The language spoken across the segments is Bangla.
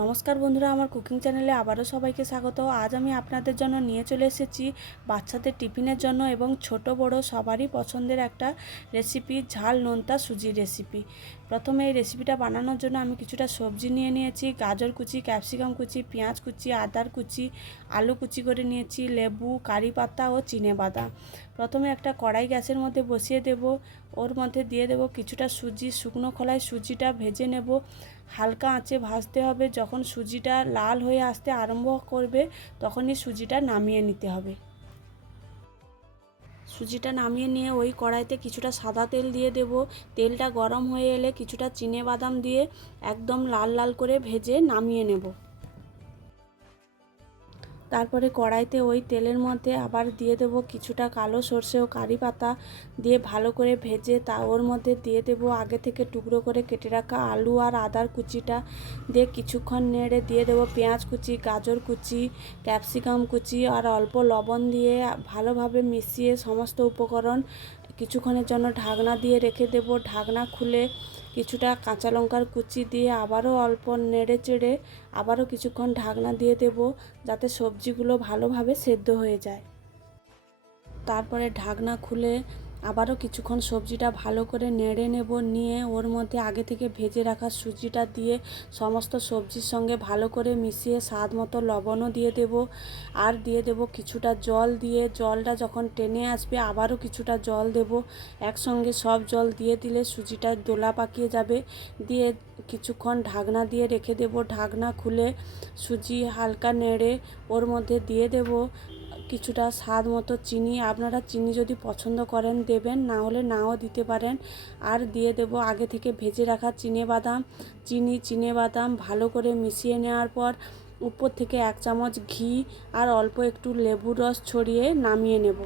নমস্কার বন্ধুরা, আমার কুকিং চ্যানেলে আবারও সবাইকে স্বাগত। আজ আমি আপনাদের জন্য নিয়ে চলে এসেছি বাচ্চাদের টিফিনের জন্য এবং ছোট বড় সবারই পছন্দের একটা রেসিপি, ঝাল নোনতা সুজির রেসিপি। প্রথমে এই রেসিপিটা বানানোর জন্য আমি কিছুটা সবজি নিয়ে নিয়েছি। গাজর কুচি, ক্যাপসিকাম কুচি, পেঁয়াজ কুচি, আদার কুচি, আলু কুচি করে নিয়েছি, লেবু, কারি পাতা ও চিনেবাদাম। প্রথমে একটা কড়াই গ্যাসের মধ্যে বসিয়ে দেব। ওর মধ্যে দিয়ে দেব কিছুটা সুজি। শুকনো খোলায় সুজিটা ভেজে নেব। হালকা আঁচে ভাজতে হবে। যখন সুজিটা লাল হয়ে আসতে আরম্ভ করবে তখনই সুজিটা নামিয়ে নিতে হবে। সুজিটা নামিয়ে নিয়ে ওই কড়াইতে কিছুটা সাদা তেল দিয়ে দেব। তেলটা গরম হয়ে এলে কিছুটা চিনেবাদাম দিয়ে একদম লাল লাল করে ভেজে নামিয়ে নেব। তারপরে কড়াইতে ওই তেলের মধ্যে আবার দিয়ে দেব কিছুটা কালো সর্ষে ও কারি পাতা দিয়ে ভালো করে ভেজে ওর মধ্যে দিয়ে দেব আগে থেকে টুকরো করে কেটে রাখা আলু আর আদার কুচিটা দিয়ে কিছুক্ষণ নেড়ে দিয়ে দেব পেঁয়াজ কুচি, গাজর কুচি, ক্যাপসিকাম কুচি আর অল্প লবণ দিয়ে ভালোভাবে মিশিয়ে সমস্ত উপকরণ কিছুক্ষণের জন্য ঢাকনা দিয়ে রেখে দেব। ঢাকনা খুলে কিছুটা কাঁচা লঙ্কার কুচি দিয়ে আবারও অল্প নেড়ে চেড়ে আবারও কিছুক্ষণ ঢাকনা দিয়ে দেব যাতে সবজিগুলো ভালোভাবে সেদ্ধ হয়ে যায়। তারপরে ঢাকনা খুলে আবারও কিছুক্ষণ সবজিটা ভালো করে নেড়ে নেব। নিয়ে ওর মধ্যে আগে থেকে ভেজে রাখা সুজিটা দিয়ে সমস্ত সবজির সঙ্গে ভালো করে মিশিয়ে স্বাদ মতো লবণও দিয়ে দেব। আর দিয়ে দেব কিছুটা জল। দিয়ে জলটা যখন টেনে আসবে আবারও কিছুটা জল দেব। একসঙ্গে সব জল দিয়ে দিলে সুজিটা দোলা পাকিয়ে যাবে। দিয়ে কিছুক্ষণ ঢাকনা দিয়ে রেখে দেব। ঢাকনা খুলে সুজি হালকা নেড়ে ওর মধ্যে দিয়ে দেব কিছুটা স্বাদ মতো চিনি। আপনারা চিনি যদি পছন্দ করেন দেবেন, না হলে নাও দিতে পারেন। আর দিয়ে দেব আগে থেকে ভেজে রাখা চিনেবাদাম ভালো করে মিশিয়ে নেওয়ার পর উপর থেকে 1 চামচ ঘি আর অল্প একটু লেবুর রস ছড়িয়ে নামিয়ে নেব।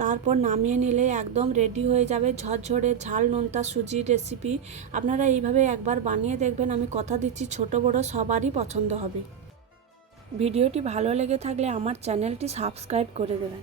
তারপর নামিয়ে নিলে একদম রেডি হয়ে যাবে ঝরঝরে ঝাল নোনতা সুজির রেসিপি। আপনারা এইভাবে একবার বানিয়ে দেখবেন, আমি কথা দিচ্ছি ছোট বড় সবারই পছন্দ হবে। ভিডিওটি ভালো লেগে থাকলে আমার চ্যানেলটি সাবস্ক্রাইব করে দেবেন।